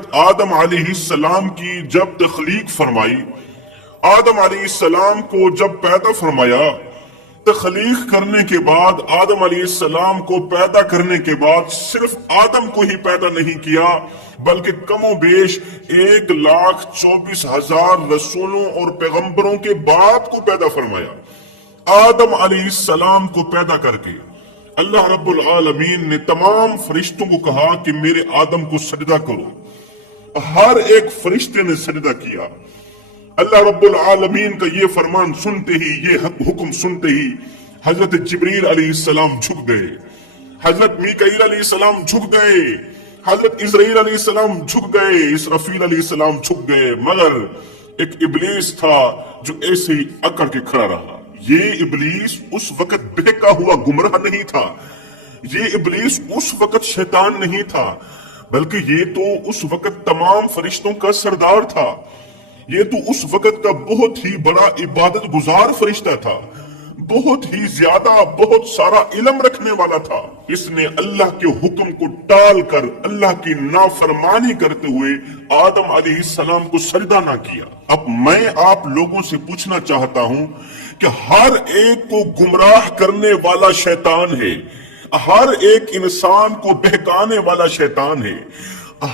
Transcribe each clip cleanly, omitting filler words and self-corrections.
حضرت آدم علیہ السلام کی جب تخلیق فرمائی، آدم علیہ السلام کو جب پیدا فرمایا، تخلیق کرنے کے بعد آدم علیہ السلام کو پیدا کرنے کے بعد صرف آدم کو ہی پیدا نہیں کیا بلکہ کم و بیش 1,24,000 رسولوں اور پیغمبروں کے بعد کو پیدا فرمایا۔ آدم علیہ السلام کو پیدا کر کے اللہ رب العالمین نے تمام فرشتوں کو کہا کہ میرے آدم کو سجدہ کرو۔ ہر ایک فرشتے نے سجدہ کیا۔ اللہ رب العالمین کا یہ فرمان سنتے ہی، یہ حکم سنتے ہی حضرت جبریل علیہ السلام جھک گئے، حضرت میکائیل علیہ السلام جھک گئے، حضرت اسرائیل علیہ السلام جھک گئے، اسرافیل علیہ السلام جھک گئے، مگر ایک ابلیس تھا جو ایسے ہی اکڑ کے کھڑا رہا۔ یہ ابلیس اس وقت بہکا ہوا گمراہ نہیں تھا، یہ ابلیس اس وقت شیطان نہیں تھا، بلکہ یہ تو اس وقت تمام فرشتوں کا سردار تھا، یہ تو اس وقت کا بہت ہی بڑا عبادت گزار فرشتہ تھا، بہت ہی زیادہ بہت سارا علم رکھنے والا تھا۔ اس نے اللہ کے حکم کو ٹال کر اللہ کی نافرمانی کرتے ہوئے آدم علیہ السلام کو سجدہ نہ کیا۔ اب میں آپ لوگوں سے پوچھنا چاہتا ہوں کہ ہر ایک کو گمراہ کرنے والا شیطان ہے، ہر ایک انسان کو بہکانے والا شیطان ہے،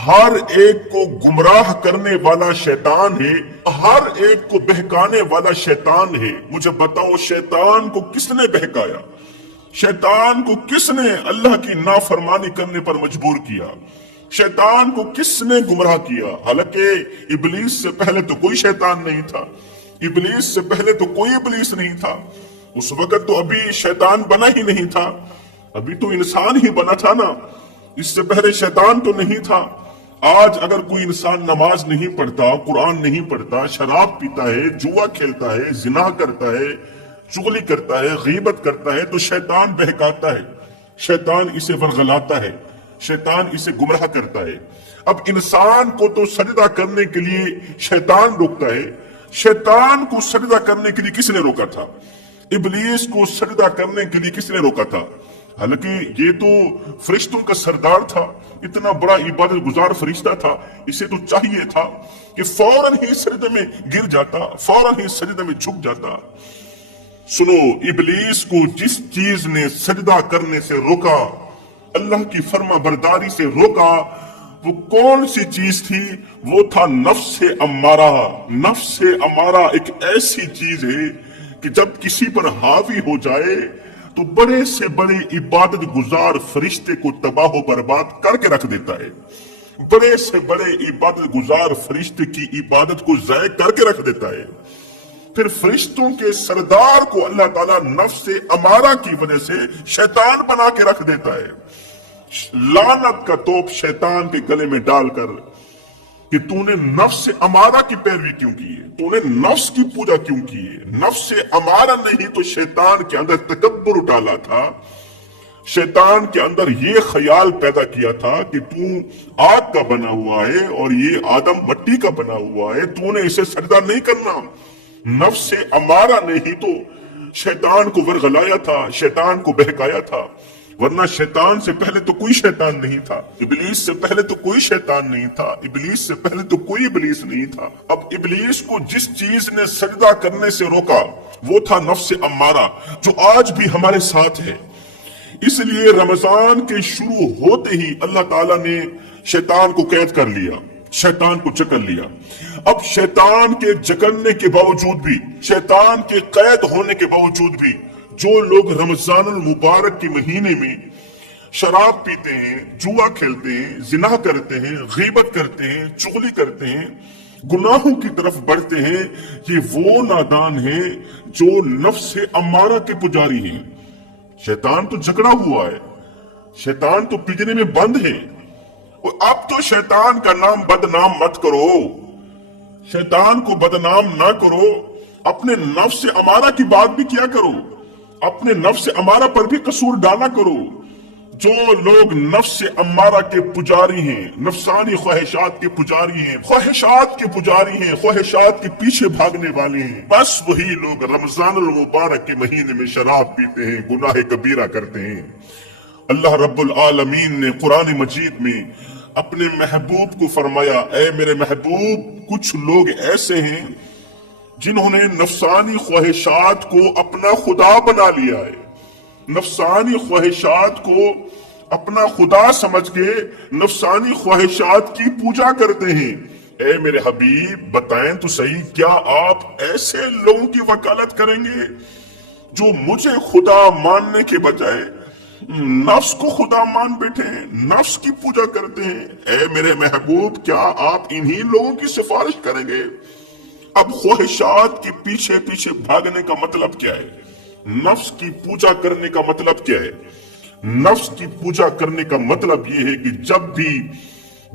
ہر ایک کو گمراہ کرنے والا شیطان ہے، ہر ایک کو بہکانے والا شیطان ہے۔ مجھے بتاؤ شیطان کو کس نے بہکایا؟ شیطان کو کس نے اللہ کی نافرمانی کرنے پر مجبور کیا؟ شیطان کو کس نے گمراہ کیا؟ حالانکہ ابلیس سے پہلے تو کوئی شیطان نہیں تھا، ابلیس سے پہلے تو کوئی ابلیس نہیں تھا، اس وقت تو ابھی شیطان بنا ہی نہیں تھا، ابھی تو انسان ہی بنا تھا نا، اس سے پہلے شیطان تو نہیں تھا۔ آج اگر کوئی انسان نماز نہیں پڑھتا، قرآن نہیں پڑھتا، شراب پیتا ہے، جوا کھیلتا ہے، زنا کرتا ہے، چغلی کرتا ہے، غیبت کرتا ہے تو شیطان بہکاتا ہے، شیطان اسے ورغلاتا ہے، شیطان اسے گمراہ کرتا ہے۔ اب انسان کو تو سجدہ کرنے کے لیے شیطان روکتا ہے، شیطان کو سجدہ کرنے کے لیے کس نے روکا تھا؟ ابلیس کو سجدہ کرنے کے لیے کس نے روکا تھا؟ حالانکہ یہ تو فرشتوں کا سردار تھا، اتنا بڑا عبادت گزار فرشتہ تھا، اسے تو چاہیے تھا کہ فوراً ہی سجدے میں گر جاتا، فوراً ہی سجدے میں جھک جاتا۔ سنو، ابلیس کو جس چیز نے سجدہ کرنے سے روکا، اللہ کی فرما برداری سے روکا، وہ کون سی چیز تھی؟ وہ تھا نفس امارہ۔ نفس امارہ ایک ایسی چیز ہے کہ جب کسی پر حاوی ہو جائے تو بڑے سے بڑے عبادت گزار فرشتے کو تباہ و برباد کر کے رکھ دیتا ہے، بڑے سے بڑے عبادت گزار فرشتے کی عبادت کو ضائع کر کے رکھ دیتا ہے۔ پھر فرشتوں کے سردار کو اللہ تعالیٰ نفس امارہ کی وجہ سے شیطان بنا کے رکھ دیتا ہے۔ لعنت کا توپ شیطان کے گلے میں ڈال کر کہ تو نے نفس امارہ کی پیروی کیوں کی ہے، تو نے نفس کی پوجا کیوں کی ہے؟ نفس امارہ نہیں تو شیطان کے اندر تکبر ڈالا تھا، شیطان کے اندر یہ خیال پیدا کیا تھا کہ تو آگ کا بنا ہوا ہے اور یہ آدم مٹی کا بنا ہوا ہے، تو نے اسے سجدہ نہیں کرنا۔ نفس امارہ نے ہی تو شیطان کو ورغلایا تھا، شیطان کو بہکایا تھا، ورنہ شیطان سے پہلے تو کوئی شیطان نہیں تھا، ابلیس سے پہلے تو کوئی شیطان نہیں تھا، ابلیس سے پہلے تو کوئی ابلیس نہیں تھا۔ اب ابلیس کو جس چیز نے سجدہ کرنے سے روکا وہ تھا نفس امارہ، جو آج بھی ہمارے ساتھ ہے۔ اس لیے رمضان کے شروع ہوتے ہی اللہ تعالیٰ نے شیطان کو قید کر لیا، شیطان کو جکڑ لیا۔ اب شیطان کے جکڑنے کے باوجود بھی، شیطان کے قید ہونے کے باوجود بھی جو لوگ رمضان المبارک کے مہینے میں شراب پیتے ہیں، جوا کھیلتے ہیں، زنا کرتے ہیں، غیبت کرتے ہیں، چغلی کرتے ہیں، گناہوں کی طرف بڑھتے ہیں، یہ وہ نادان ہیں جو نفس امارہ کے پجاری ہیں۔ شیطان تو جکڑا ہوا ہے، شیطان تو پنجرے میں بند ہے۔ اب تو شیطان کا نام بدنام مت کرو، شیطان کو بدنام نہ کرو، اپنے نفس امارہ کی بات بھی کیا کرو، اپنے نفس امارہ پر بھی قصور ڈالا کرو۔ جو لوگ نفس امارہ کے پجاری ہیں، نفسانی خواہشات کے پجاری ہیں، خواہشات کے پجاری ہیں، خواہشات کے پیچھے بھاگنے والے ہیں، بس وہی لوگ رمضان المبارک کے مہینے میں شراب پیتے ہیں، گناہ کبیرہ کرتے ہیں۔ اللہ رب العالمین نے قرآن مجید میں اپنے محبوب کو فرمایا اے میرے محبوب کچھ لوگ ایسے ہیں جنہوں نے نفسانی خواہشات کو اپنا خدا بنا لیا ہے، نفسانی خواہشات کو اپنا خدا سمجھ کے نفسانی خواہشات کی پوجا کرتے ہیں۔ اے میرے حبیب بتائیں تو صحیح، کیا آپ ایسے لوگوں کی وکالت کریں گے جو مجھے خدا ماننے کے بجائے نفس کو خدا مان بیٹھے ہیں، نفس کی پوجا کرتے ہیں؟ اے میرے محبوب کیا آپ انہی لوگوں کی سفارش کریں گے؟ اب خواہشات کے پیچھے پیچھے بھاگنے کا مطلب کیا ہے؟ نفس کی پوجا کرنے کا مطلب کیا ہے؟ نفس کی پوجا کرنے کا مطلب یہ ہے کہ جب بھی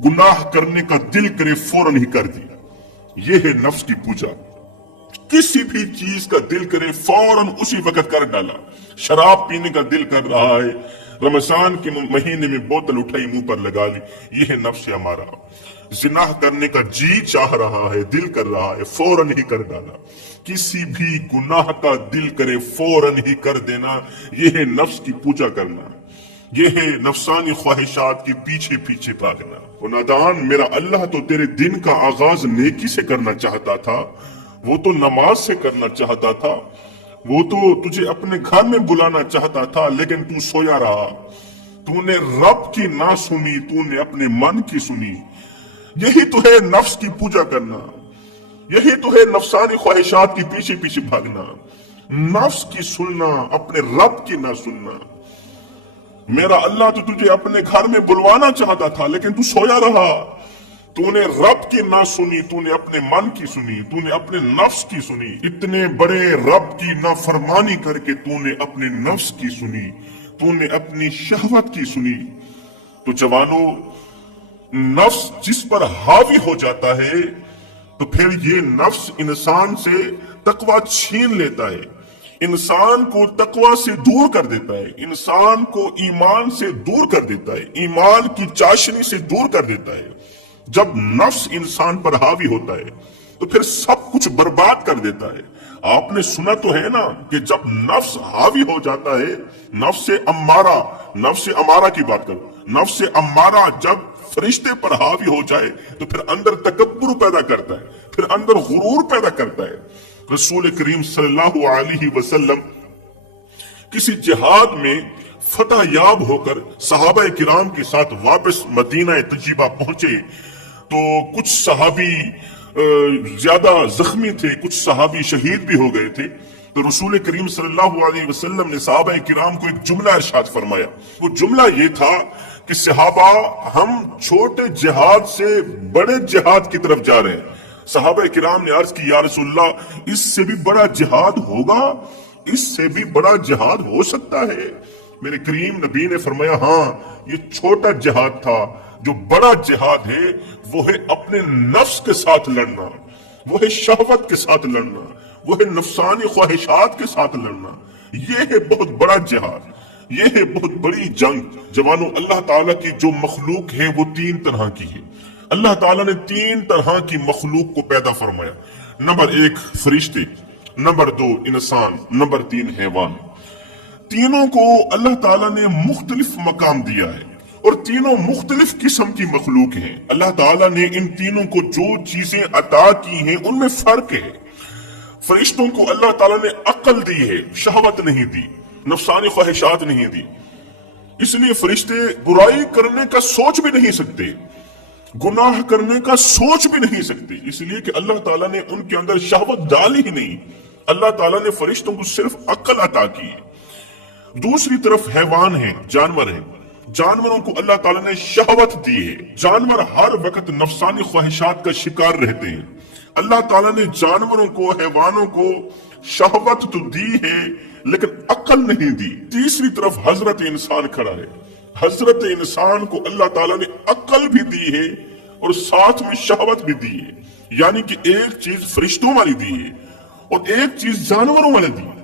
گناہ کرنے کا دل کرے فوراً ہی کر دی، یہ ہے نفس کی پوجا۔ کسی بھی چیز کا دل کرے فوراً اسی وقت کر ڈالا۔ شراب پینے کا دل کر رہا ہے، رمضان کے مہینے میں بوتل اٹھائی منہ پر لگا لی، یہ ہے نفس ہمارا۔ زنا کرنے کا جی چاہ رہا ہے، دل کر رہا ہے، فوراً ہی کر ڈالا۔ کسی بھی گناہ کا دل کرے فوراً ہی کر دینا، یہ ہے نفس کی پوجا کرنا، یہ ہے نفسانی خواہشات کے پیچھے پیچھے بھاگنا۔ وہ نادان، میرا اللہ تو تیرے دن کا آغاز نیکی سے کرنا چاہتا تھا، وہ تو نماز سے کرنا چاہتا تھا، وہ تو تجھے اپنے گھر میں بلانا چاہتا تھا، لیکن تو سویا رہا۔ تو نے رب کی نہ سنی، تو نے اپنے من کی سنی۔ یہی تو ہے نفس کی پوجا کرنا، یہی تو ہے نفسانی خواہشات کے پیچھے پیچھے بھاگنا، نفس کی سننا، اپنے رب کی نہ سننا۔ میرا اللہ تو تجھے اپنے گھر میں بلوانا چاہتا تھا، لیکن تو سویا رہا۔ تو نے رب کی نہ سنی، تو نے اپنے من کی سنی، تو نے اپنے نفس کی سنی۔ اتنے بڑے رب کی نافرمانی کر کے تو نے اپنے نفس کی سنی، تو نے اپنی شہوت کی سنی۔ تو جوانو، نفس جس پر حاوی ہو جاتا ہے تو پھر یہ نفس انسان سے تقوی چھین لیتا ہے، انسان کو تقوی سے دور کر دیتا ہے، انسان کو ایمان سے دور کر دیتا ہے، ایمان کی چاشنی سے دور کر دیتا ہے۔ جب نفس انسان پر حاوی ہوتا ہے تو پھر سب کچھ برباد کر دیتا ہے۔ آپ نے سنا تو ہے نا کہ جب نفس حاوی ہو جاتا ہے، نفس امارہ کی بات کرو، نفس امارہ جب فرشتے پر حاوی ہو جائے تو پھر اندر تکبر پیدا کرتا ہے، پھر اندر غرور پیدا کرتا ہے۔ رسول کریم صلی اللہ علیہ وسلم کسی جہاد میں فتح یاب ہو کر صحابہ کرام کے ساتھ واپس مدینہ طیبہ پہنچے تو کچھ صحابی زیادہ زخمی تھے، کچھ صحابی شہید بھی ہو گئے تھے۔ تو رسول کریم صلی اللہ علیہ وسلم نے صحابہ کرام کو ایک جملہ ارشاد فرمایا۔ وہ جملہ یہ تھا کہ صحابہ، ہم چھوٹے جہاد سے بڑے جہاد کی طرف جا رہے ہیں۔ صحابہ کرام نے عرض کی یا رسول اللہ، اس سے بھی بڑا جہاد ہوگا؟ اس سے بھی بڑا جہاد ہو سکتا ہے؟ میرے کریم نبی نے فرمایا ہاں، یہ چھوٹا جہاد تھا، جو بڑا جہاد ہے وہ ہے اپنے نفس کے ساتھ لڑنا، وہ ہے شہوت کے ساتھ لڑنا، وہ ہے نفسانی خواہشات کے ساتھ لڑنا۔ یہ ہے بہت بڑا جہاد، یہ ہے بہت بڑی جنگ۔ جوانو، اللہ تعالیٰ کی جو مخلوق ہے وہ تین طرح کی ہے۔ اللہ تعالیٰ نے تین طرح کی مخلوق کو پیدا فرمایا۔ نمبر ایک فرشتے، نمبر دو انسان، نمبر تین حیوان۔ تینوں کو اللہ تعالیٰ نے مختلف مقام دیا ہے اور تینوں مختلف قسم کی مخلوق ہیں۔ اللہ تعالیٰ نے ان تینوں کو جو چیزیں عطا کی ہیں ان میں فرق ہے۔ فرشتوں کو اللہ تعالیٰ نے عقل دی ہے، شہوت نہیں دی، نفسانی خواہشات نہیں دی، اس لیے فرشتے برائی کرنے کا سوچ بھی نہیں سکتے، گناہ کرنے کا سوچ بھی نہیں سکتے، اس لیے کہ اللہ تعالیٰ نے ان کے اندر شہوت ڈالی ہی نہیں۔ اللہ تعالیٰ نے فرشتوں کو صرف عقل عطا کی۔ دوسری طرف حیوان ہیں، جانور ہیں، جانوروں کو اللہ تعالیٰ نے شہوت دی ہے۔ جانور ہر وقت نفسانی خواہشات کا شکار رہتے ہیں۔ اللہ تعالیٰ نے جانوروں کو، حیوانوں کو شہوت تو دی ہے لیکن عقل نہیں دی۔ تیسری طرف حضرت انسان کھڑا ہے۔ حضرت انسان کو اللہ تعالیٰ نے عقل بھی دی ہے اور ساتھ میں شہوت بھی دی ہے، یعنی کہ ایک چیز فرشتوں والی دی ہے اور ایک چیز جانوروں والی دی ہے۔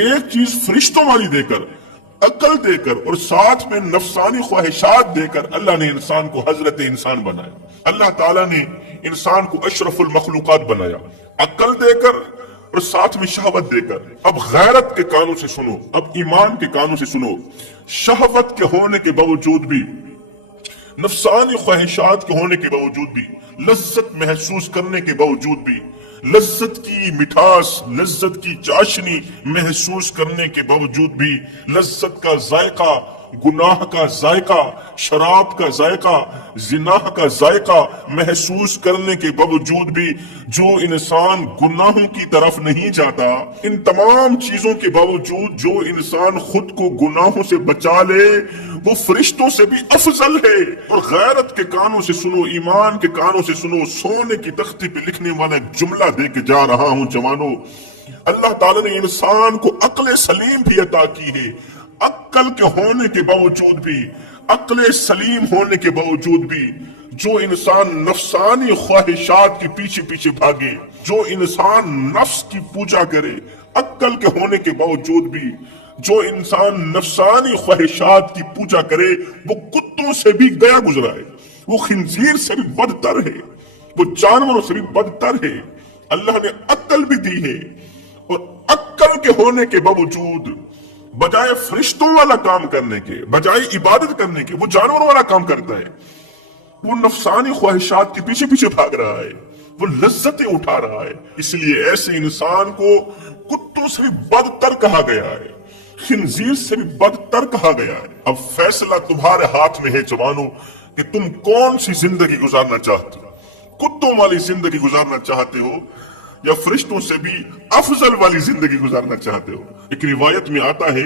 ایک چیز فرشتوں والی دے کر، عقل دے کر اور ساتھ میں نفسانی خواہشات دے کر اللہ نے انسان کو حضرت انسان بنایا۔ اللہ تعالیٰ نے انسان کو اشرف المخلوقات بنایا، عقل دے کر اور ساتھ میں شہوت دے کر۔ اب غیرت کے کانوں سے سنو، اب ایمان کے کانوں سے سنو۔ شہوت کے ہونے کے باوجود بھی نفسانی خواہشات کے ہونے کے باوجود بھی، لذت محسوس کرنے کے باوجود بھی، لذت کی مٹھاس، لذت کی چاشنی محسوس کرنے کے باوجود بھی، لذت کا ذائقہ، گناہ کا ذائقہ، شراب کا ذائقہ، زنا کا ذائقہ محسوس کرنے کے باوجود بھی جو انسان گناہوں کی طرف نہیں جاتا، ان تمام چیزوں کے باوجود جو انسان خود کو گناہوں سے بچا لے وہ فرشتوں سے بھی افضل ہے۔ اور غیرت کے کانوں سے سنو، ایمان کے کانوں سے سنو، سونے کی تختی پہ لکھنے والا ایک جملہ دے کے جا رہا ہوں جوانو، اللہ تعالیٰ نے انسان کو عقل سلیم بھی عطا کی ہے۔ عقل کے ہونے کے باوجود بھی، عقل سلیم ہونے کے باوجود بھی جو انسان نفسانی خواہشات کے پیچھے پیچھے بھاگے، جو انسان نفس کی پوجا کرے، عقل کے ہونے کے باوجود بھی جو انسان نفسانی خواہشات کی پوجا کرے، وہ کتوں سے بھی گیا گزرا ہے، وہ خنزیر سے بھی بدتر ہے، وہ جانوروں سے بھی بدتر ہے۔ اللہ نے عقل بھی دی ہے، اور عقل کے ہونے کے باوجود بجائے فرشتوں والا کام کرنے کے، بجائے عبادت کرنے کے، وہ جانوروں والا کام کرتا ہے، وہ نفسانی خواہشات کے پیچھے پیچھے بھاگ رہا ہے، وہ لذتیں اٹھا رہا ہے۔ اس لیے ایسے انسان کو کتوں سے بھی بدتر کہا گیا ہے، خنزیر سے بھی بدتر کہا گیا ہے۔ اب فیصلہ تمہارے ہاتھ میں ہے جوانو کہ تم کون سی زندگی گزارنا چاہتے ہو، کتوں والی زندگی گزارنا چاہتے ہو یا فرشتوں سے بھی افضل والی زندگی گزارنا چاہتے ہو۔ ایک روایت میں آتا ہے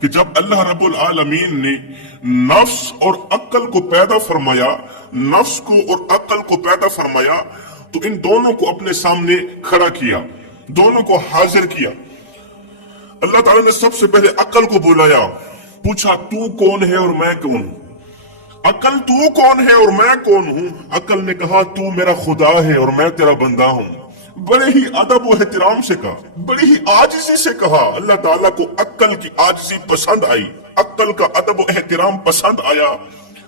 کہ جب اللہ رب العالمین نے نفس اور عقل کو پیدا فرمایا، نفس کو اور عقل کو پیدا فرمایا تو ان دونوں کو اپنے سامنے کھڑا کیا، دونوں کو حاضر کیا۔ اللہ تعالیٰ نے سب سے پہلے عقل کو بلایا، پوچھا تو کون ہے اور میں کون ہوں؟ عقل تو کون ہے اور میں کون ہوں؟ عقل نے کہا تو میرا خدا ہے اور میں تیرا بندہ ہوں۔ بڑے ہی ادب و احترام سے کہا، بڑی ہی عاجزی سے کہا۔ اللہ تعالیٰ کو عقل کی عاجزی پسند آئی، عقل کا ادب و احترام پسند آیا۔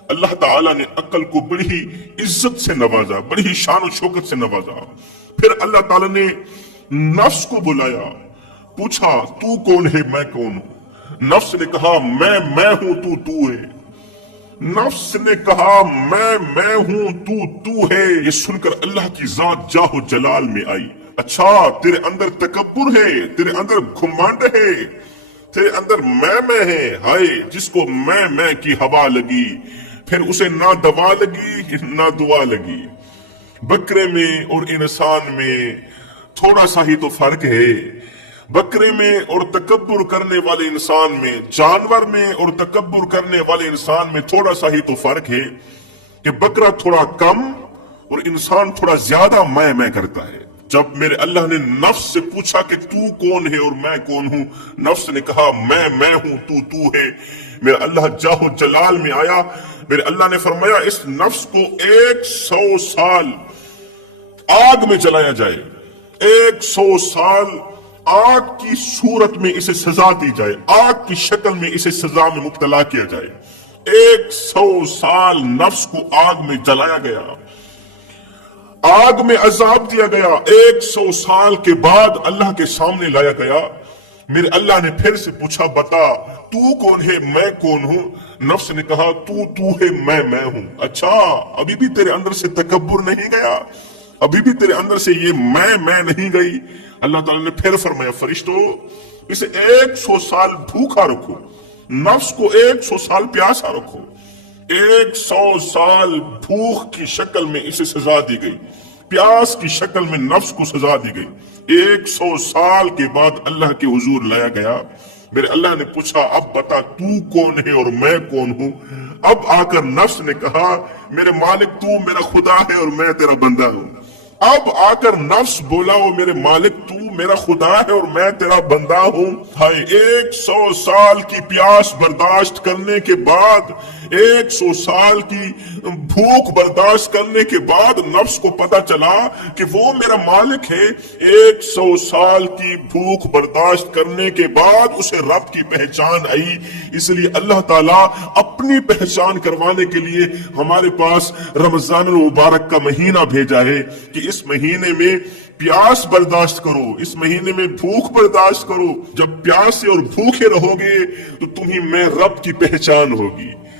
اللہ تعالیٰ نے عقل کو بڑی ہی عزت سے نوازا، بڑی ہی شان و شوکت سے نوازا۔ پھر اللہ تعالیٰ نے نفس کو بلایا، پوچھا تو کون ہے میں کون ہوں؟ نفس نے کہا میں ہوں تو ہے۔ نفس نے کہا میں ہوں تو ہے۔ یہ سن کر اللہ کی ذات جاہ و جلال میں آئی، اچھا تیرے اندر تکبر ہے، تیرے اندر گھمنڈ ہے، تیرے اندر میں ہے۔ ہائے جس کو میں کی ہوا لگی، پھر اسے نہ دوا لگی نہ دعا لگی۔ بکرے میں اور انسان میں تھوڑا سا ہی تو فرق ہے، بکرے میں اور تکبر کرنے والے انسان میں، جانور میں اور تکبر کرنے والے انسان میں تھوڑا سا ہی تو فرق ہے کہ بکرا تھوڑا کم اور انسان تھوڑا زیادہ میں کرتا ہے۔ جب میرے اللہ نے نفس سے پوچھا کہ تو کون ہے اور میں کون ہوں، نفس نے کہا میں ہوں تو ہے۔ میرے اللہ جاہ و جلال میں آیا، میرے اللہ نے فرمایا اس نفس کو 100 سال آگ میں جلایا جائے، 100 سال آگ کی صورت میں اسے سزا دی جائے، آگ کی شکل میں اسے سزا میں مبتلا کیا جائے۔ 100 سال نفس کو آگ میں جلایا گیا، آگ میں عذاب دیا گیا۔ 100 سال کے بعد اللہ کے سامنے لایا گیا۔ میرے اللہ نے پھر سے پوچھا بتا تو کون ہے میں کون ہوں؟ نفس نے کہا تو ہے میں ہوں۔ اچھا ابھی بھی تیرے اندر سے تکبر نہیں گیا، ابھی بھی تیرے اندر سے یہ میں نہیں گئی؟ اللہ تعالیٰ نے پھر فرمایا فرشتوں اسے 100 سال بھوکا رکھو، نفس کو 100 سال پیاسا رکھو۔ 100 سال بھوک کی شکل میں اسے سزا دی گئی، پیاس کی شکل میں نفس کو سزا دی گئی۔ 100 سال کے بعد اللہ کے حضور لایا گیا۔ میرے اللہ نے پوچھا اب بتا تو کون ہے اور میں کون ہوں؟ اب آ کر نفس نے کہا میرے مالک تو میرا خدا ہے اور میں تیرا بندہ ہوں۔ اب آ کر نفس بولا وہ میرے مالک تو میرا خدا ہے اور میں تیرا بندہ ہوں۔ ہائے 100 سال کی پیاس برداشت کرنے کے بعد، 100 سال کی بھوک برداشت کرنے کے بعد نفس کو پتا چلا کہ وہ میرا مالک ہے۔ 100 سال کی بھوک برداشت کرنے کے بعد اسے رب کی پہچان آئی۔ اس لیے اللہ تعالیٰ اپنی پہچان کروانے کے لیے ہمارے پاس رمضان المبارک کا مہینہ بھیجا ہے کہ اس مہینے میں پیاس برداشت کرو، اس مہینے میں بھوک برداشت کرو۔ جب پیاسے اور بھوکے رہو گے تو تمہیں میں رب کی پہچان ہوگی۔